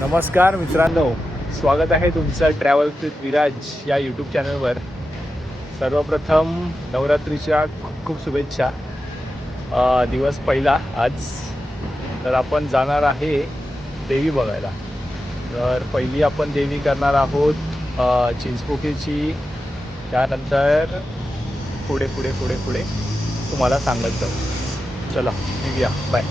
नमस्कार मित्रांनो, स्वागत आहे तुमचं ट्रॅव्हल विथ विराज या यूट्यूब चॅनलवर. सर्वप्रथम नवरात्रीच्या खूप खूप शुभेच्छा. दिवस पहिला आज. तर आपण जाणार आहे देवी बघायला. तर पहिली आपण देवी करणार आहोत चिंचपोकळीची. त्यानंतर पुढे पुढे पुढे पुढे तुम्हाला सांगत जाऊ. चला निघूया, बाय.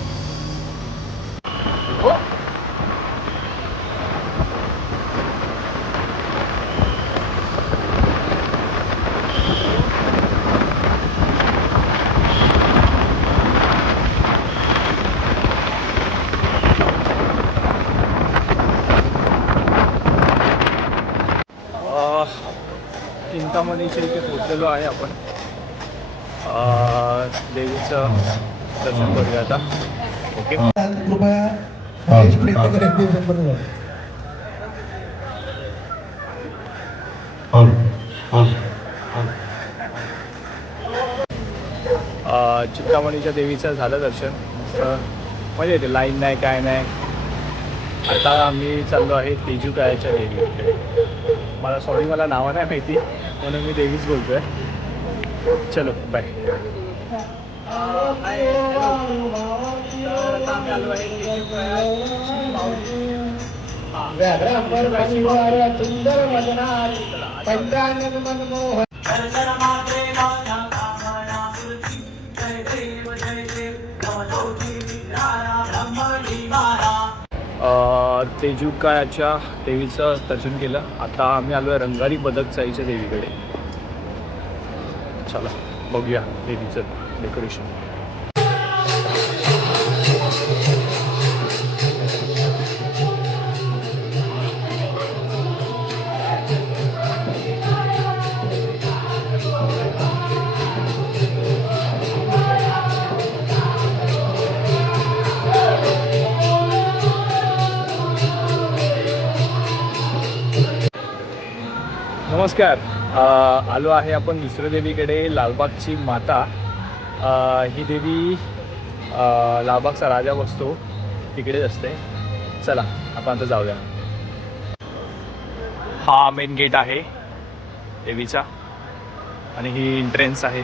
चिंतामणीच्या इथे पोचलेलो आहे आपण. देवीचं दर्शन करूया आता. ओके, चिंतामणीच्या देवीचं झालं दर्शन. मजा येते, लाईन नाही काय नाही. आता आम्ही चाललो आहे तेजूकायाच्या देवीकडे. मला नावं नाही माहिती म्हणून मी देवीच बोलतोय. चलो बाय. तेजूकायाच्या देवीचं दर्शन केलं. आता आम्ही आलो आहे रंगारी बदकचाईच्या देवीकडे. चला बघूया देवीचं डेकोरेशन. नमस्कार. आलो आहे आपण दुसऱ्या देवीकडे, लालबागची माता. ही देवी लालबागचा राजा बसतो तिकडेच असते. चला आपण आता जाऊया. हा मेन गेट आहे देवीचा आणि ही एंट्रन्स आहे.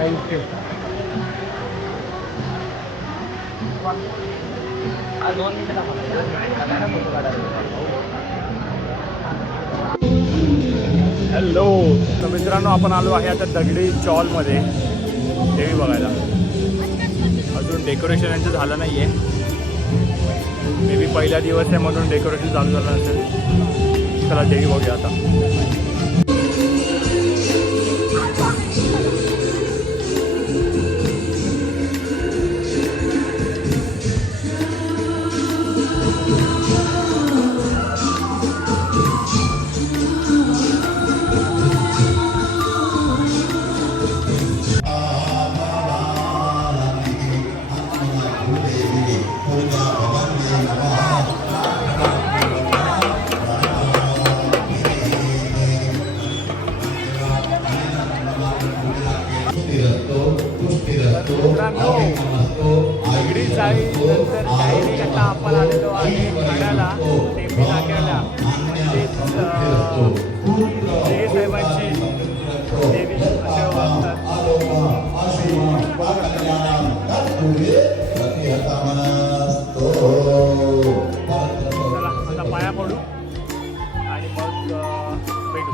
थँक्यू. हॅलो. तर मित्रांनो, आपण आलो आहे आता दगडी चॉलमध्ये देवी बघायला. अजून डेकोरेशन यांचं झालं नाही आहे. मे बी पहिला दिवस आहे म्हणून डेकोरेशन चालू झालं असेल. चला देवी बघूया आता. दगडी चाळी नंतर डायरेक्ट आता आपण आलेलो आहे ठाण्याला टेंबी नाक्याला. म्हणजेच जय साहेबांची देवी असे ओळखतात. चला आता पाया पडू आणि मग भेटू.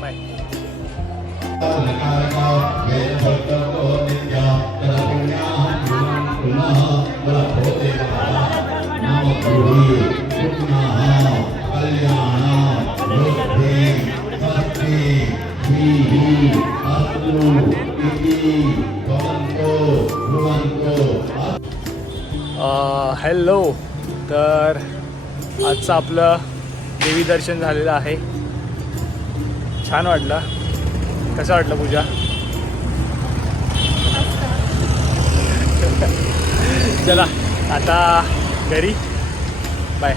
बाय. हॅलो. तर आजचं आपलं देवी दर्शन झालेलं आहे. छान वाटलं. कसं वाटलं पूजा? चला आता घरी बाय.